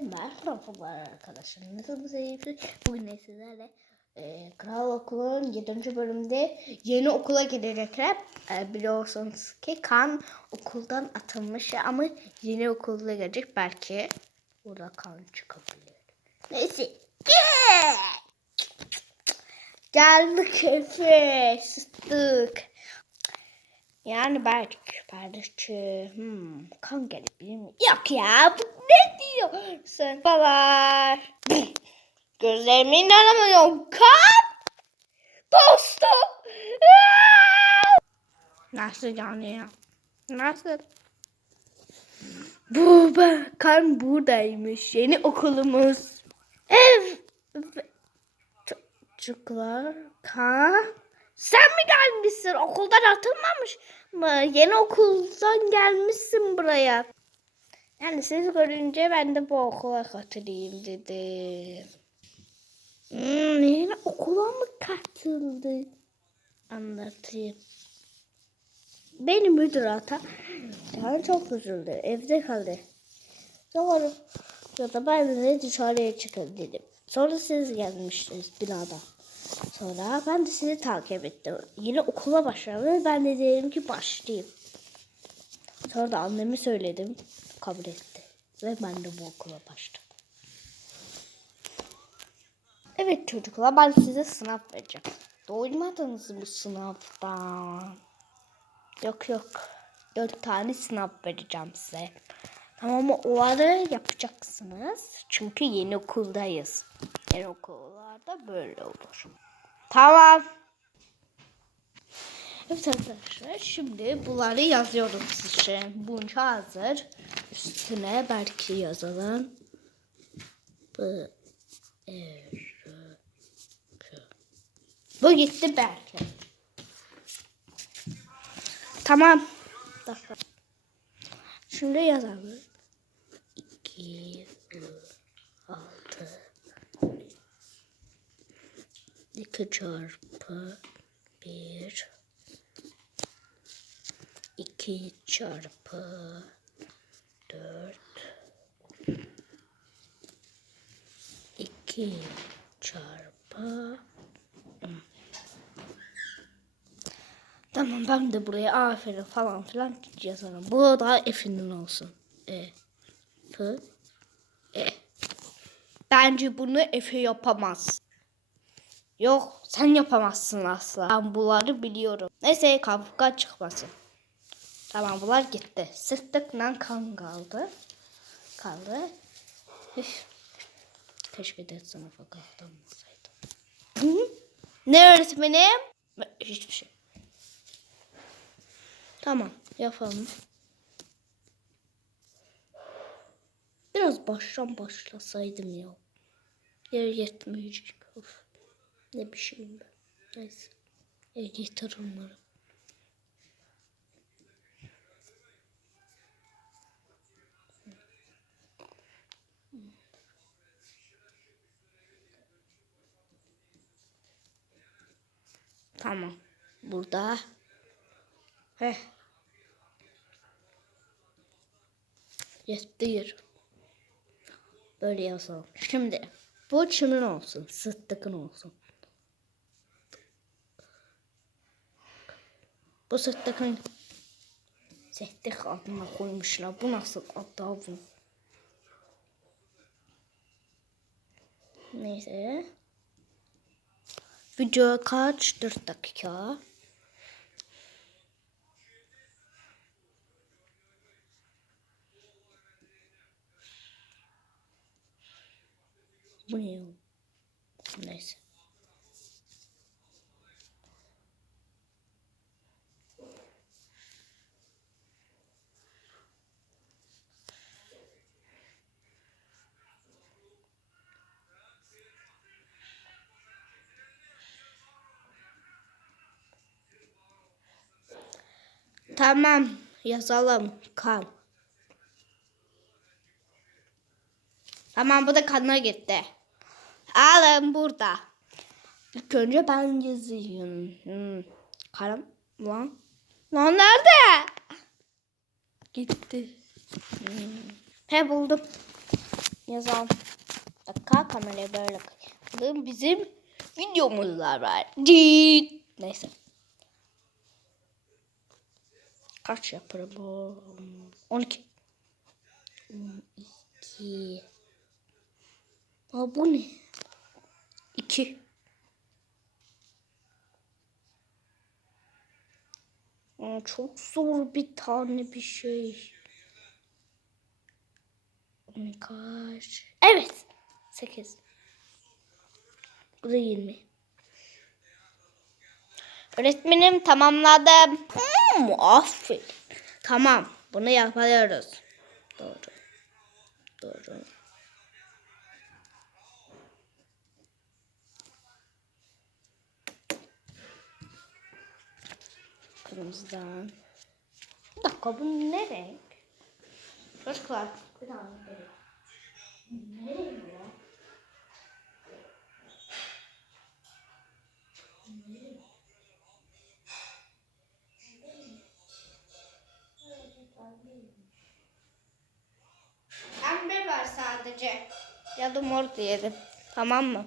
Merhabalar arkadaşlar. Nasılsınız? Bugün de sizlerle e, Kral Okulu'nun 7. bölümde yeni okula gidecekler. E, biliyorsunuz ki Kan okuldan atılmış ama yeni okulda gelecek. Belki burada Kan çıkabilir. Neyse. Geldik Efe. Sıktık. Yani belki belki hmm, kan gelebilir mi? Yok ya bu ne diyorsun falan. Gözlerime inanamıyorum. Kan! Dostum! Nasıl yani ya? Nasıl? Bu kan buradaymış. Yeni okulumuz. Ev. Çocuklar. Kan. Sen mi gelmişsin? Okuldan atılmamış mı? Yeni okuldan gelmişsin buraya. Yani siz görünce ben de bu okula katılayım dedim. Hmm, yeni okula mı katıldı? Anlatayım. Benim müdür ata yani çok üzüldü. Evde kaldı. Sonra da ben de dışarıya çıkın dedim. Sonra siz gelmiştiniz binada. Sonra ben de sizi takip ettim. Yine okula başladım. Ben de dedim ki başlayayım. Sonra da annemi söyledim. Kabul etti. Ve ben de bu okula başladım. Evet çocuklar ben size sınav vereceğim. Doymadınız mı sınavdan? Yok yok. Dört tane sınav vereceğim size. Tamam mı? Onları yapacaksınız. Çünkü yeni okuldayız. Yeni okullarda böyle olur. Tamam. Evet arkadaşlar şimdi bunları yazıyorum size. Bunca hazır. Üstüne belki yazalım. Bu Bu gitti belki. Tamam. Şimdi yazalım. 2 6 2 çarpı 1 2 çarpı 4 2 çarpı Tamam ben de buraya aferin falan filan yazarım. Bu da Efe'nin olsun. E. F. E. Bence bunu Efe yapamaz. Yok sen yapamazsın asla. Ben bunları biliyorum. Neyse kavga çıkmasın. Tamam bunlar gitti. Sırtlıkla kan kaldı. Kaldı. Keşke de sınıfa kalkmasaydım. ne öğretmenim? Hiçbir şey. Tamam yapalım. Biraz baştan başlasaydım ya. Yer yetmeyecek. Of. Şeyim ben. Neyse. Yer yeter umarım. Tamam. Burada. Heh. Yetti Böyle yazalım. Şimdi bu kimin olsun? Sıddık'ın olsun. Bu Sıddık'ın Sıddık adına koymuşlar. Bu nasıl adı bu? Neyse. Video kaç? 4 dakika. Bu ne? Neyse. Tamam yazalım kan. Tamam bu da kanına gitti. Alın burada. İlk önce ben yazayım. Hmm. Kalem lan. Lan nerede? Gitti. Hmm. He buldum. Yazalım. Dakika kameraya böyle koyalım. Bizim videomuzlar var. Neyse. Kaç yapar bu? 12. 12. Aa, bu ne? 2. Aa, çok zor bir tane bir şey. Kaç? Evet. 8. Bu da 20. Öğretmenim tamamladım. Hmm, aferin. Tamam. Bunu yapıyoruz. Doğru. Doğru. Kırmızıdan. Bir dakika bu ne renk? Çocuklar. Bir tane. Ne renk? Sadece. Ya da mor diyelim. Tamam mı?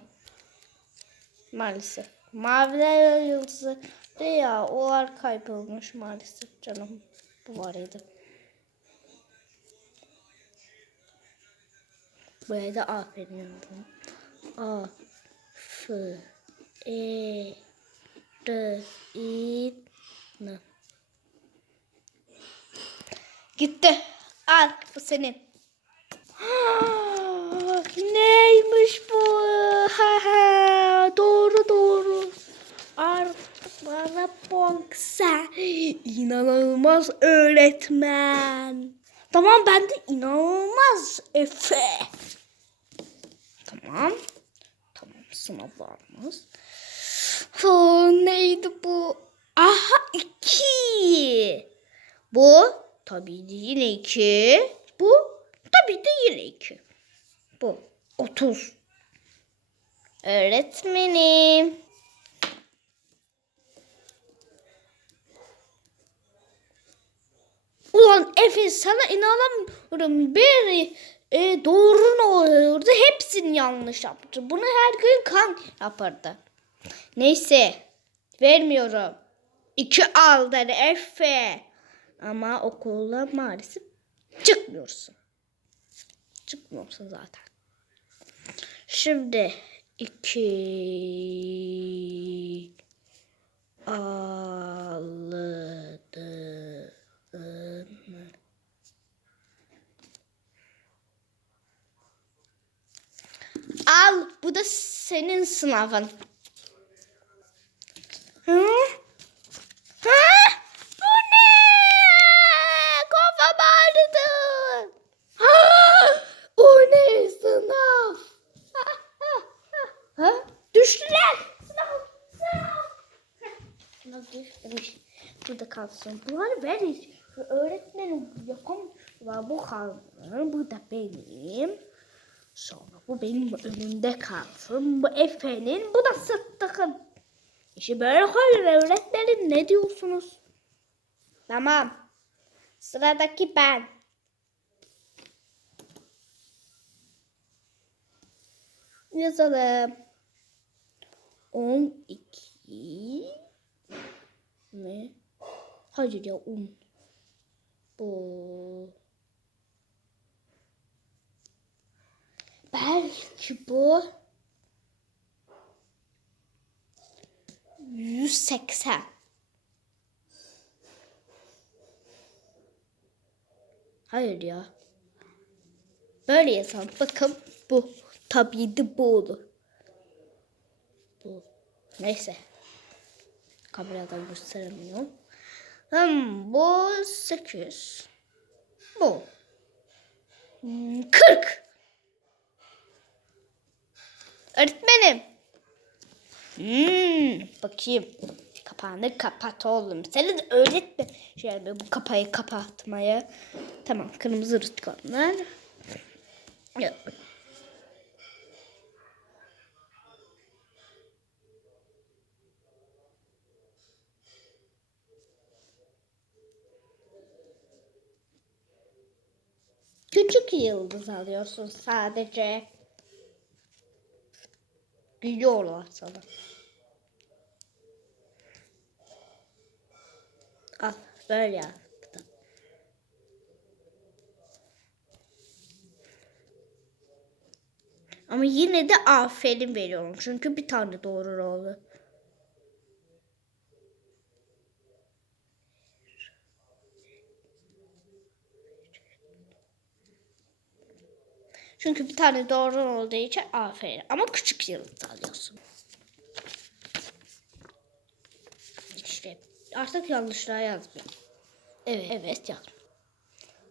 Maalesef. Maviler yıldızı de ya olar kaybolmuş maalesef canım. Bu var idi. Buraya da aferin yazdım. A F E R İ N Gitti. Al bu senin. Neymiş bu? Ha ha. Doğru doğru. Artık bana bak sen. İnanılmaz öğretmen. Tamam ben de inanılmaz Efe. Tamam. Tamam sınavlarımız. Oh, neydi bu? Aha iki. Bu tabii de yine iki. Bu tabii de yine iki. Bu 30. Öğretmenim. Ulan Efe sana inanamıyorum. Bir e, doğru oluyordu. Hepsini yanlış yaptı. Bunu her gün kan yapardı. Neyse. Vermiyorum. İki aldı Efe. Ama okulda maalesef çıkmıyorsun. Çıkmıyorsun zaten. Şimdi iki aldın. Al bu da senin sınavın. Hı? Bu ne? Kafam ağrıdı. Ha! O ne sınav? Ha, ha, ha. Ha? Düştüler. Sınav. Sınav. Sınav düşmüş. Bunları verir. Öğretmenim yapamıyorlar. Bu kalsın. Bu da benim. Sonra bu benim önümde kalsın. Bu Efe'nin. Bu da Sıddık'ın. İşi böyle koyun öğretmenim. Ne diyorsunuz? Tamam. Sıradaki ben. Yazalım. 12 ne? Hayır ya 10. Bu. Belki bu 180. Hayır ya. Böyle yazalım. Bakın bu. Tabii de bu olur. Bu. Neyse. Kameradan gösteremiyorum. Hmm, bu 8. Bu. Hmm, 40. Öğretmenim. Hmm, bakayım. Kapağını kapat oğlum. Senin de öğretme. Şöyle bu kapayı kapatmaya. Tamam kırmızı rütkanlar. Yok. Küçük yıldız alıyorsun sadece. Gülüyorlar sana. Al böyle yaptım. Ama yine de aferin veriyorum. Çünkü bir tane doğru oldu. Çünkü bir tane doğru olduğu için aferin. Ama küçük yıldız alıyorsun. İşte artık yanlışlığa yazmıyorum. Evet, evet yazdım.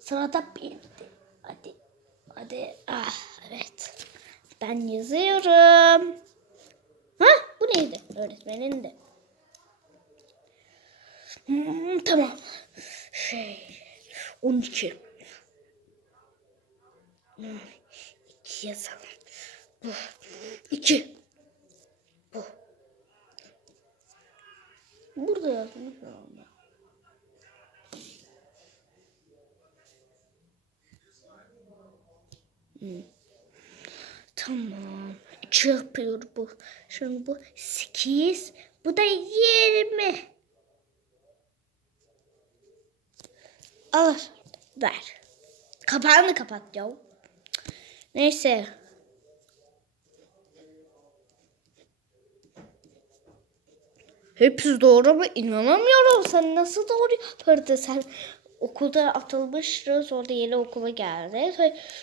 Sırada bir. Hadi. Hadi. Ah, evet. Ben yazıyorum. Ha, bu neydi? Öğretmenin de. Hmm, tamam. Şey, 12. Hmm, iki yazalım. Bu. İki. Bu. Burada yazmış. Hmm. Tamam. Çırpıyor bu. Şimdi bu sekiz. Bu da yirmi. Al. Ver. Kapağını kapat ya. Neyse. Hepsi doğru mu? İnanamıyorum. Sen nasıl doğru yapardın? Sen okulda atılmıştın. Sonra yeni okula geldi.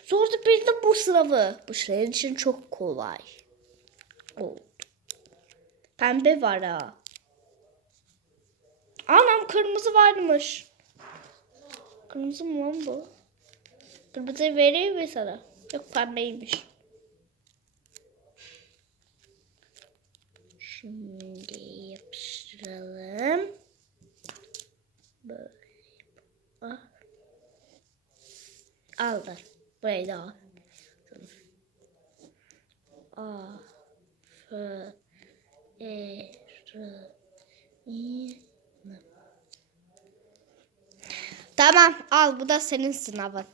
Sonra de bu sınavı. Bu senin için çok kolay. Oldu. Pembe var ha. Anam kırmızı varmış. Kırmızı mı lan bu? Kırmızıyı vereyim mi sana? Yok pembeymiş. Şimdi yapıştıralım. Böyle. Ah. Aldır. Burayı da al. A. F. E. R. İ. N. Tamam al bu da senin sınavın.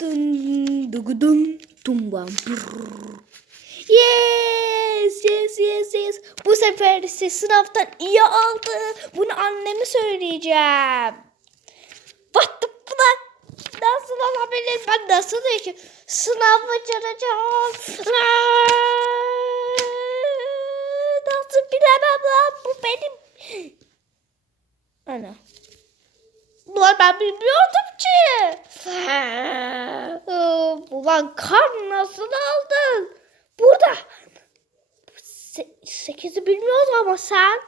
Dun dun dun dun bam. brrr. Yes, yes, yes, yes. Bu sefer ise sınavdan iyi aldı. Bunu anneme söyleyeceğim. The fuck? Nasıl olabilir? Ben nasıl ki sınav başaracağım? Nasıl bilemem lan bu benim. Ana. Ulan ben bilmiyordum ki. Ulan kan nasıl aldın? Burada. Se sekizi bilmiyoruz ama sen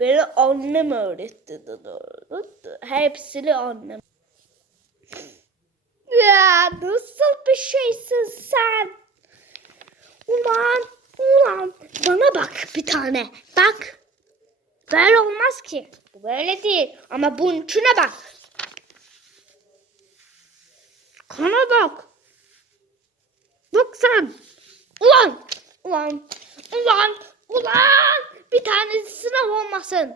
beni annem öğretti. Hepsini annem. Ya nasıl bir şeysin sen? Ulan, ulan bana bak bir tane. Bak. Böyle olmaz ki. Böyle değil. Ama bunun şuna bak. Kana bak. Bak. Ulan. Ulan. Ulan. Ulan. Bir tane sınav olmasın.